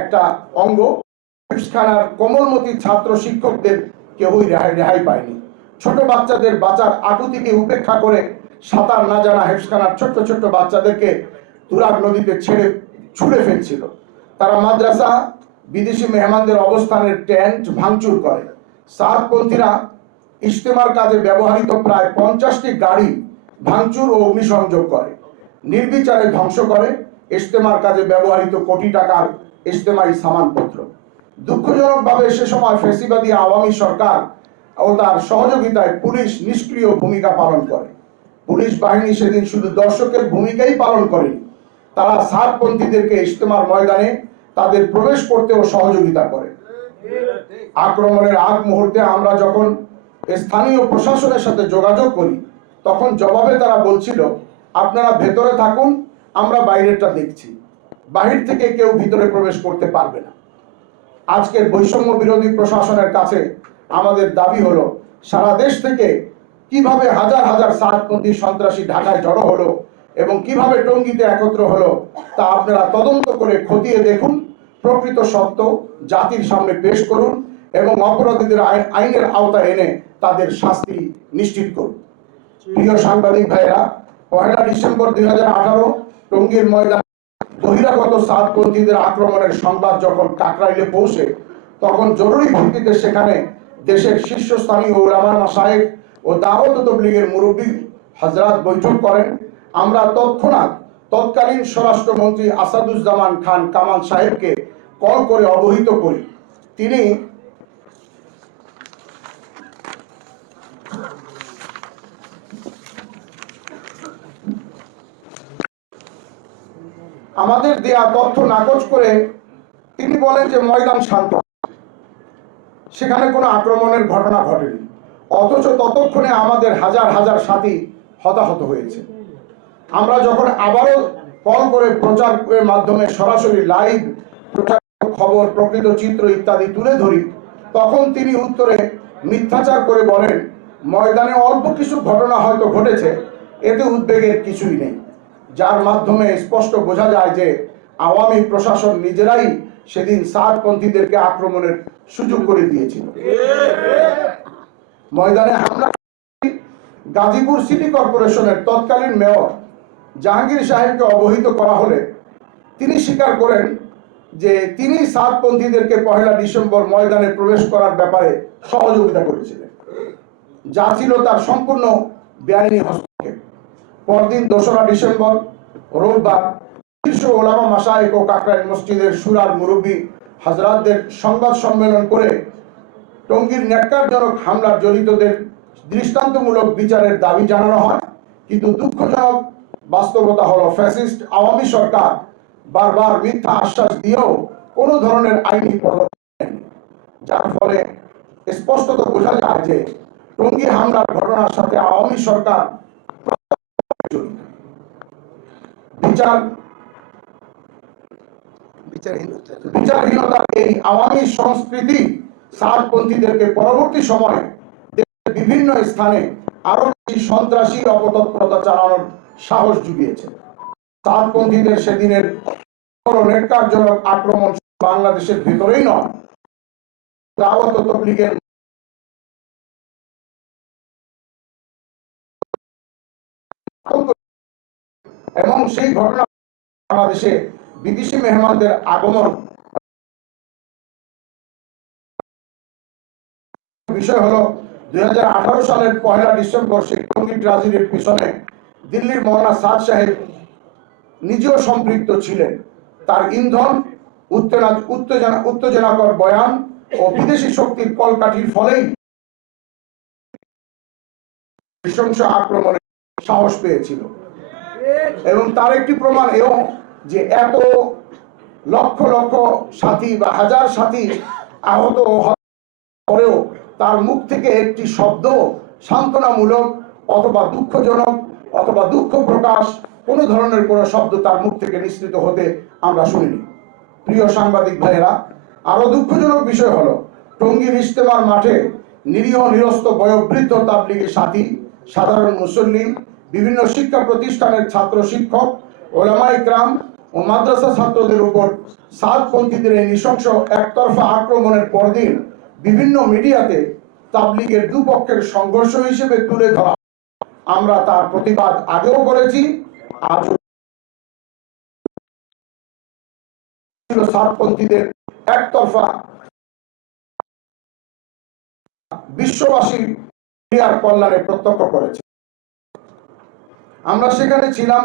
একটা অঙ্গ। হিফসখানার কোমলমতি ছাত্র শিক্ষকদের কেউই রেহাই রেহাই পায়নি। ছোট বাচ্চাদের বাঁচার আকুতিকে উপেক্ষা করে সাঁতার না জানা হেফসখানার ছোট্ট ছোট্ট বাচ্চাদেরকে তুরাগ নদীতে ছেড়ে ছুঁড়ে ফেলছিল। তারা মাদ্রাসা, বিদেশি মেহমানদের অবস্থানের টেন্ট ভাঙচুর করে। সাতপন্থীরা ইজতেমার কাজে ব্যবহৃত প্রায় পঞ্চাশটি গাড়ি ভাঙচুর ও অগ্নিসংযোগ করে। নির্বিচারে ধ্বংস করে। ইজতেমার কাজে ব্যবহৃত কোটি টাকার ইজতেমাই সামানপত্র। দুঃখজনকভাবে সে সময় ফেসিবাদী আওয়ামী সরকার ও তার সহযোগিতায় পুলিশ নিষ্ক্রিয় ভূমিকা পালন করে। পুলিশ বাহিনী সেদিন শুধু দর্শকের ভূমিকাই পালন করেনি, তারা সাতপন্থীদেরকে ইজতেমার ময়দানে তাদের প্রবেশ করতেও সহযোগিতা করে। আক্রমণের আগ মুহূর্তে আমরা যখন স্থানীয় প্রশাসনের সাথে যোগাযোগ করি, তখন জবাবে তারা বলছিল, আপনারা ভেতরে থাকুন, আমরা বাইরেটা দেখছি। বাহির থেকে কেউ ভিতরে প্রবেশ করতে পারবে না। আজকের বৈষম্য বিরোধী প্রশাসনের কাছে আমাদের দাবি হলো, সারা দেশ থেকে কীভাবে হাজার হাজার সাতপন্থী সন্ত্রাসী ঢাকায় জড়ো হলো এবং কীভাবে টঙ্গিতে একত্র হলো, তা আপনারা তদন্ত করে খতিয়ে দেখুন, প্রকৃত সত্য জাতির সামনে পেশ করুন এবং অপরাধীদের আইন- আইনের আওতায় এনে তাদের শাস্তি নিশ্চিত করুন। প্রিয় সাংবাদিক ভাইরা পহেলা ডিসেম্বর দুই হাজার আঠারো টঙ্গীর ময়দান বহিরাগত সাতপন্থীদের আক্রমণের সংবাদ যখন কাকরাইলে পৌঁছে, তখন জরুরি ভিত্তিতে সেখানে দেশের শীর্ষস্থানীয় ওলামা সাহেব ও দাওয়াত তবলিগের মুরব্বী হাজরাত বৈঠক করেন। আমরা তৎক্ষণাৎ তৎকালীন স্বরাষ্ট্রমন্ত্রী আসাদুজ্জামান খান কামাল সাহেবকে কল করে অবহিত করি। তিনি আমাদের দেয়া তথ্য নাকচ করে তিনি বলেন যে ময়দান শান্ত। সেখানে কোনো আক্রমণের ঘটনা ঘটেনি। অথচ ততক্ষণে আমাদের হাজার হাজার সাথী হতাহত হয়েছে। আমরা যখন আবারও কল করে প্রচারের মাধ্যমে সরাসরি লাইভ প্রচার খবর, প্রকৃত চিত্র ইত্যাদি তুলে ধরি, তখন তিনি উত্তরে মিথ্যাচার করে বলেন, ময়দানে অল্প কিছু ঘটনা হয়তো ঘটেছে, এতে উদ্বেগের কিছুই নেই। যার মাধ্যমে স্পষ্ট বোঝা যায় যে আওয়ামী প্রশাসন নিজেরাই সেদিন সাতপন্থীদেরকে আক্রমণের সুযোগ করে দিয়েছিল। ময়দানে হামলা গাজীপুর সিটি কর্পোরেশনের তৎকালীন মেয়র জাহাঙ্গীর সাহেবকে অবহিত করা হলে তিনি স্বীকার করেন যে তিনি সাতপন্থীদেরকে পহেলা ডিসেম্বর ময়দানে প্রবেশ করার ব্যাপারে সহযোগিতা করেছিলেন। যা ছিল তার সম্পূর্ণ বেআইনি পরদিন দোসরা ডিসেম্বর, রোববার, শীর্ষ ওলামা মাসায়েক ও কাকরাইল মসজিদের সুরার মুরব্বী হাজরাতদের সংবাদ সম্মেলন করে টঙ্গীর ন্যাক্কারজনক হামলার জড়িতদের দৃষ্টান্তমূলক বিচারের দাবি জানানো হয় কিন্তু দুঃখজনক বাস্তবতা হলো, ফ্যাসিস্ট আওয়ামী সরকার বারবার মিথ্যা আশ্বাস দিয়েও কোনো ধরনের আইনি পদক্ষেপ। যার ফলে স্পষ্টত বোঝা যায় যে টঙ্গী হামলার ঘটনার সাথে আওয়ামী সরকার জড়িত বিচার বিচারহীনতার এই আওয়ামী সংস্কৃতি সাতপন্থীদেরকে পরবর্তী সময়ে বিভিন্ন স্থানে আরও সন্ত্রাসী অপতৎপরতা চালানোর সাহস জুগিয়েছে। সাতপন্থীদের সেদিনের নেটকারজনক আক্রমণ বাংলাদেশের ভেতরেই নয় তবলিগের এবং সেই ঘটনা বাংলাদেশে বিদেশি মেহমানদের আগমন বিষয় হলো দুই সালের পহেলা ডিসেম্বর সেই টঙ্গী পিছনে দিল্লির মৌলানা সাদ সাহেব নিজেও সম্পৃক্ত ছিলেন। তার ইন্ধন, উত্তেজনা উত্তেজনা, উত্তেজনাকর বয়ান ও বিদেশি শক্তির কলকাঠির ফলেই নৃশংস আক্রমণে সাহস পেয়েছিল। এবং তার একটি প্রমাণ এও যে এত লক্ষ লক্ষ সাথী বা হাজার সাথী আহত পরেও তার মুখ থেকে একটি শব্দ সান্ত্বনামূলক অথবা দুঃখজনক অথবা দুঃখ প্রকাশ কোনো ধরনের কোনো শব্দ তার মুখ থেকে নিঃসৃত হতে আমরা শুনিনি। প্রিয় সাংবাদিক ভাইয়েরা আরও দুঃখজনক বিষয় হলো, টঙ্গীর ইস্তেমার মাঠে নিরীহ নিরস্ত বয়োবৃদ্ধ তাবলিগের সাথী, সাধারণ মুসল্লি বিভিন্ন শিক্ষা প্রতিষ্ঠানের ছাত্র শিক্ষক, ওলামা ইকরাম ও মাদ্রাসা ছাত্রদের উপর সাতপন্থীদের এই নৃশংস একতরফা আক্রমণের পরদিন বিভিন্ন মিডিয়াতে তাবলিগের দুপক্ষের সংঘর্ষ হিসেবে তুলে ধরা। আমরা তার প্রতিবাদ আগেও করেছি, আজও সাতপন্থীদের একতরফা বিশ্ববাসী ক্রিয়ার কল্যাণে প্রত্যক্ষ করেছে। আমরা সেখানে ছিলাম